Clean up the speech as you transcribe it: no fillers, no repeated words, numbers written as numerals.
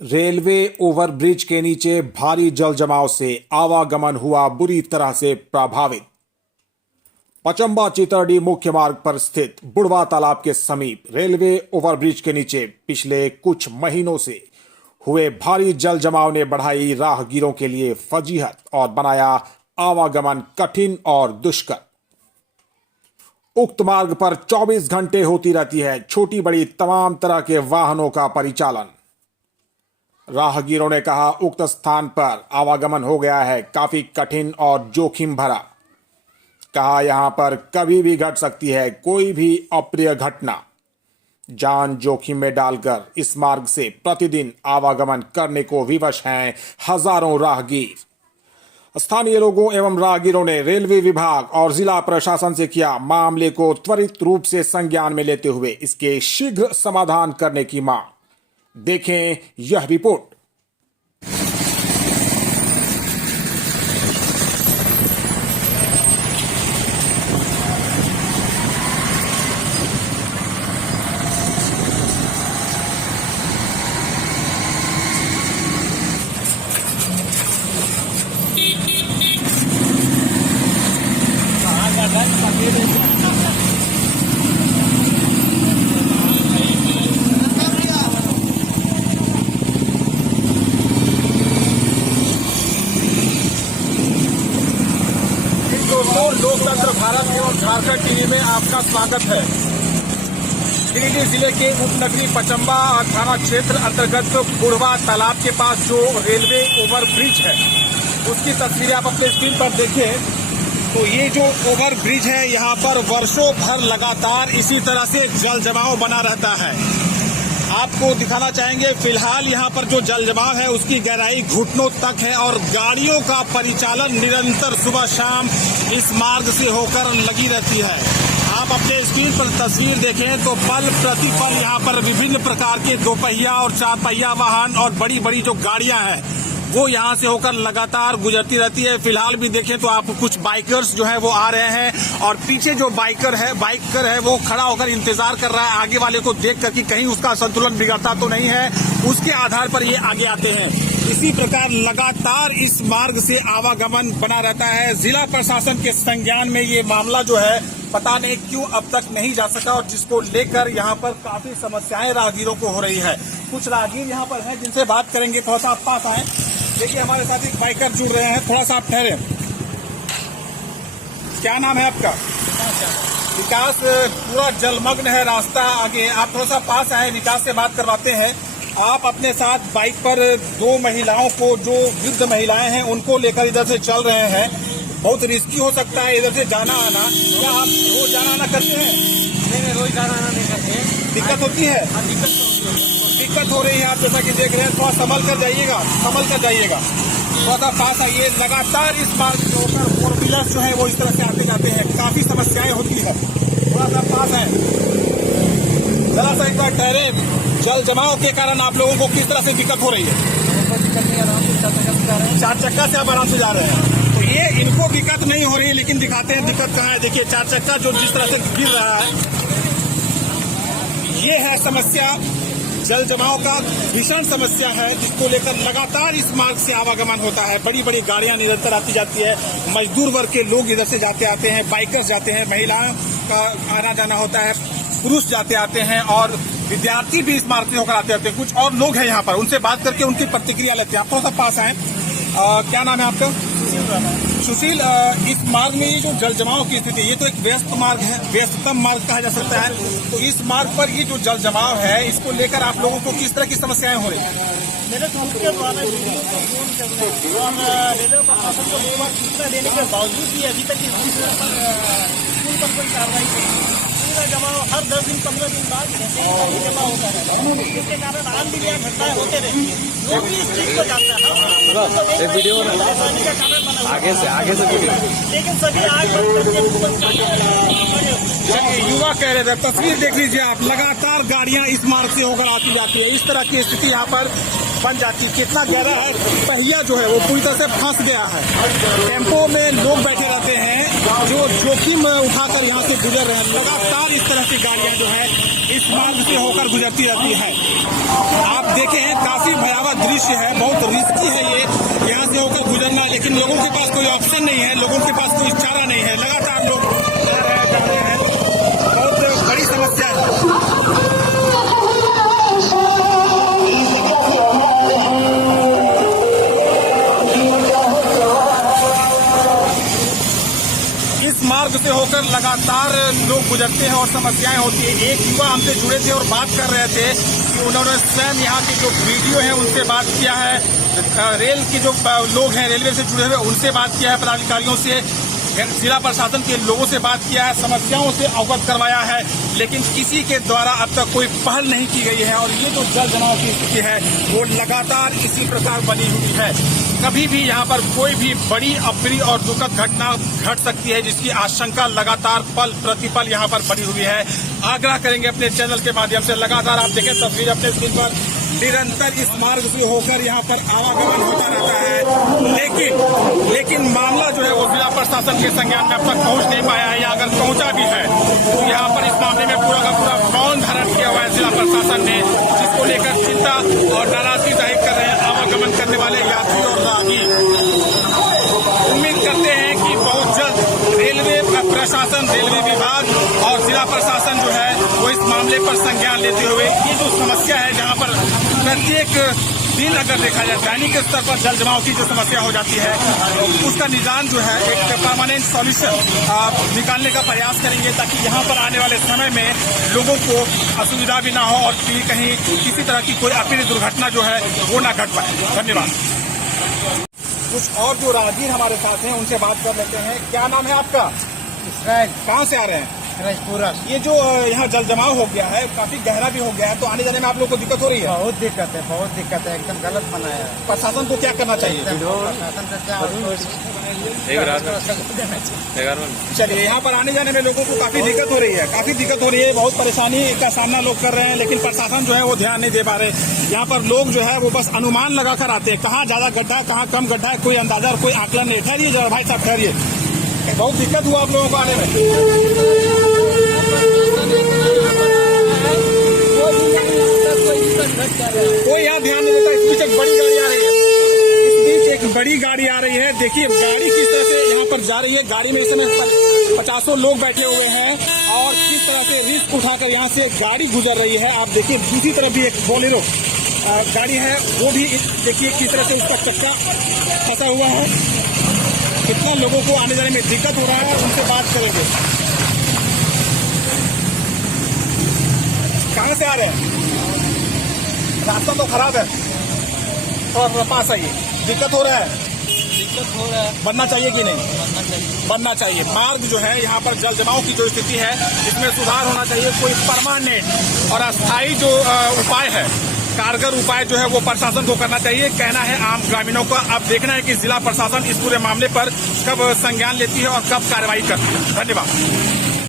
Railway overbridge के नीचे भारी जल जमाव से आवागमन हुआ बुरी तरह से प्रभावित। पचंबा चितरडी मुख्य मार्ग पर स्थित बुढ़वा तालाब के समीप रेलवे ओवरब्रिज के नीचे पिछले कुछ महीनों से हुए भारी जल जमाव ने बढ़ाई राहगीरों के लिए फजीहत और बनाया आवागमन कठिन और दुष्कर। उक्त मार्ग पर 24 घंटे होती रहती है छोटी बड़ी तमाम तरह के वाहनों का परिचालन। राहगीरों ने कहा उक्त स्थान पर आवागमन हो गया है काफी कठिन और जोखिम भरा। कहा यहां पर कभी भी घट सकती है कोई भी अप्रिय घटना। जान जोखिम में डालकर इस मार्ग से प्रतिदिन आवागमन करने को विवश हैं हजारों राहगीर। स्थानीय लोगों एवं राहगीरों ने रेलवे विभाग और जिला प्रशासन से किया मामले को त्वरित रूप से संज्ञान में लेते हुए इसके शीघ्र समाधान करने की मांग। देखें यह रिपोर्ट। लोकतंत्र भारत एवं झारखंड टीवी में आपका स्वागत है। गिरिडीह जिले के उपनगरी पचंबा थाना क्षेत्र अंतर्गत बुढ़वा तालाब के पास जो रेलवे ओवरब्रिज है उसकी तस्वीरें आप अपने स्क्रीन पर देखें तो ये जो ओवरब्रिज है यहाँ पर वर्षों भर लगातार इसी तरह से जल जमाव बना रहता है। आपको दिखाना चाहेंगे फिलहाल यहाँ पर जो जल जमाव है उसकी गहराई घुटनों तक है और गाड़ियों का परिचालन निरंतर सुबह शाम इस मार्ग से होकर लगी रहती है। आप अपने स्क्रीन पर तस्वीर देखें तो पल प्रति पल यहाँ पर विभिन्न प्रकार के दोपहिया और चार पहिया वाहन और बड़ी बड़ी जो गाड़ियां हैं वो यहाँ से होकर लगातार गुजरती रहती है। फिलहाल भी देखें तो आप कुछ बाइकर्स जो है वो आ रहे हैं और पीछे जो बाइकर है वो खड़ा होकर इंतजार कर रहा है आगे वाले को देख कर कि कहीं उसका संतुलन बिगड़ता तो नहीं है, उसके आधार पर ये आगे आते हैं। इसी प्रकार लगातार इस मार्ग से आवागमन बना रहता है। जिला प्रशासन के संज्ञान में ये मामला जो है पता नहीं क्यों अब तक नहीं जा सका और जिसको लेकर यहाँ पर काफी समस्याएं राहगीरों को हो रही है। कुछ राहगीर यहाँ पर हैं जिनसे बात करेंगे। थोड़ा सा आप पास आए। देखिए हमारे साथ एक बाइकर जुड़ रहे हैं, थोड़ा सा आप ठहरे। क्या नाम है आपका? विकास। पूरा जलमग्न है रास्ता आगे। आप थोड़ा सा पास आए, विकास से बात करवाते हैं। आप अपने साथ बाइक पर दो महिलाओं को, जो वृद्ध महिलाएं हैं उनको लेकर इधर से चल रहे हैं। बहुत रिस्की हो सकता है इधर से जाना आना। क्या आप रोज जाना आना करते हैं? नहीं, रोज जाना आना नहीं करते। दिक्कत होती है? दिक्कत हो रही है। आप जैसा कि देख रहे हैं, थोड़ा संभल कर जाइएगा, संभल कर जाइएगा। थोड़ा सा पास आइए। लगातार इस मार्ग के ऊपर फोर व्हीलर जो है वो इस तरह से आते जाते हैं, काफी समस्याएं होती है। थोड़ा सा पास है, जरा सा एक बार ठहरे। जल जमाव के कारण आप लोगों को किस तरह से दिक्कत हो रही है? दिक्कत नहीं, आराम से 4 चक्का से जा रहे हैं। 4 चक्का से आप आराम से जा रहे हैं तो ये इनको दिक्कत नहीं हो रही है, लेकिन दिखाते हैं दिक्कत कहाँ है। देखिए 4 चक्का जो जिस तरह से गिर रहा है, ये है समस्या। जल जमाव का भीषण समस्या है जिसको लेकर लगातार इस मार्ग से आवागमन होता है। बड़ी बड़ी गाड़ियां निरंतर आती जाती है। मजदूर वर्ग के लोग इधर से जाते आते हैं, बाइकर्स जाते हैं, महिलाओं का आना जाना होता है, पुरुष जाते आते हैं और विद्यार्थी भी इस मार्ग से होकर आते आते हैं। कुछ और लोग हैं यहाँ पर, उनसे बात करके उनकी प्रतिक्रिया लेते हैं। आप थोड़ा सा पास आए। क्या नाम है आपका? सुशील। इस मार्ग में ये जो जल जमाव की स्थिति, ये तो एक व्यस्त मार्ग है, व्यस्ततम मार्ग कहा जा सकता है। तो इस मार्ग पर ये जो जल जमाव है इसको लेकर आप लोगों को किस तरह की समस्याएं हो रही है? मेरे फोन के द्वारा और रेलवे प्रशासन को 2 बार सूचना देने के बावजूद भी अभी तक स्कूल पर कोई कार्रवाई नहीं। पूरा जमाव हर 10 दिन 15 दिन बाद जमा होता है, जिसके कारण आम भी यह घटनाएं होते रहती है। लोग भी इस चीज को जानते हैं परेशानी का कारण बना आगे से वीडियो, लेकिन सभी आग युवा कह रहे थे। तस्वीर देख लीजिए आप, लगातार गाड़ियां इस मार्ग से होकर आती जाती है। इस तरह की स्थिति यहाँ पर बन जाती। कितना गहरा है, पहिया जो है वो पूरी तरह से फंस गया है। टेम्पो में लोग बैठे रहते हैं जो जोखिम उठाकर यहाँ से गुजर रहे हैं। लगातार इस तरह की गाड़ियां जो है इस मार्ग से होकर गुजरती रहती है। आप देखें काफी भयावह दृश्य है, बहुत रिस्की है ये यहाँ से होकर गुजरना, लेकिन लोगों के पास कोई ऑप्शन नहीं है, लोगों के पास कोई चारा नहीं है। लगातार लोग जा रहे हैं, बहुत बड़ी समस्या है। इस मार्ग से होकर लगातार लोग गुजरते हैं और समस्याएं होती है। एक युवा हमसे जुड़े थे और बात कर रहे थे कि उन्होंने स्वयं यहाँ के जो वीडियो है उनसे बात किया है, रेल के जो लोग हैं रेलवे से जुड़े हुए उनसे बात किया है, पदाधिकारियों से, जिला प्रशासन के लोगों से बात किया है, समस्याओं से अवगत करवाया है, लेकिन किसी के द्वारा अब तक कोई पहल नहीं की गई है। और ये जो जल जमाव की स्थिति है वो लगातार इसी प्रकार बनी हुई है। कभी भी यहाँ पर कोई भी बड़ी अप्रिय और दुखद घटना घट सकती है, जिसकी आशंका लगातार पल प्रतिपल यहाँ पर बनी हुई है। आग्रह करेंगे अपने चैनल के माध्यम से, लगातार आप देखें तस्वीर अपने स्क्रीन पर, निरंतर इस मार्ग से होकर यहाँ पर आवागमन होता रहता है, लेकिन मामला जो है वो जिला प्रशासन के संज्ञान में अब तक पहुँच नहीं पाया है, या अगर पहुँचा भी है तो यहाँ पर इस मामले में पूरा का पूरा मौन धारण किया हुआ है जिला प्रशासन ने, जिसको लेकर चिंता और नाराजगी जाहिर कर रहे हैं आवागमन करने वाले यात्री और राहगीर। उम्मीद करते हैं कि बहुत जल्द रेलवे प्रशासन, रेलवे विभाग और जिला प्रशासन जो है वो इस मामले पर संज्ञान लेते हुए ये जो समस्या है, जहाँ पर प्रत्येक दिन अगर देखा जाए दैनिक स्तर पर जल जमाव की जो समस्या हो जाती है, उसका निदान जो है एक परमानेंट सॉल्यूशन निकालने का प्रयास करेंगे, ताकि यहाँ पर आने वाले समय में लोगों को असुविधा भी ना हो और कहीं किसी तरह की कोई अप्रिय दुर्घटना जो है वो ना घट पाए। धन्यवाद। कुछ और जो राहगीर हमारे साथ हैं उनसे बात कर लेते हैं। क्या नाम है आपका? कहाँ से आ रहे हैं? पूरा ये जो यहाँ जल जमाव हो गया है, काफी गहरा भी हो गया है, तो आने जाने में आप लोग को दिक्कत हो रही है? बहुत दिक्कत है, बहुत दिक्कत है, एकदम गलत बनाया है। प्रशासन को क्या करना चाहिए? प्रशासन को क्या, चलिए, यहाँ पर आने जाने में लोगों को काफी दिक्कत हो रही है, बहुत परेशानी का सामना लोग कर रहे हैं, लेकिन प्रशासन जो है वो ध्यान नहीं दे पा रहे। यहाँ पर लोग जो है वो बस अनुमान लगाकर आते हैं, कहाँ ज्यादा गड्ढा है, कहाँ कम गड्ढा है, कोई अंदाजा और कोई आकलन नहीं। ठहरिए जरा भाई साहब, ठहरिए। बहुत दिक्कत हुआ आप लोगों को आने में? कोई यहाँ ध्यान नहीं देता। इस बीच एक बड़ी गाड़ी आ रही है, देखिए गाड़ी किस तरह से यहाँ पर जा रही है। गाड़ी में इस समय 50 लोग बैठे हुए हैं और किस तरह से रिस्क उठाकर यहाँ से गाड़ी गुजर रही है। आप देखिए दूसरी तरफ भी एक बोलेरो गाड़ी है, वो भी देखिए किस तरह से उसका चक्का फंसा हुआ है। कितना लोगों को आने जाने में दिक्कत हो रहा है, उनसे बात करेंगे। कहाँ से आ रहे हैं? रास्ता तो खराब है, और पास आइए। दिक्कत हो रहा है? बनना चाहिए कि नहीं? बनना चाहिए। मार्ग जो है यहाँ पर जल जमाव की जो स्थिति है इसमें सुधार होना चाहिए। कोई परमानेंट और अस्थायी जो उपाय है, कारगर उपाय जो है वो प्रशासन को करना चाहिए, कहना है आम ग्रामीणों का। अब देखना है कि जिला प्रशासन इस पूरे मामले पर कब संज्ञान लेती है और कब कार्रवाई करती है। धन्यवाद।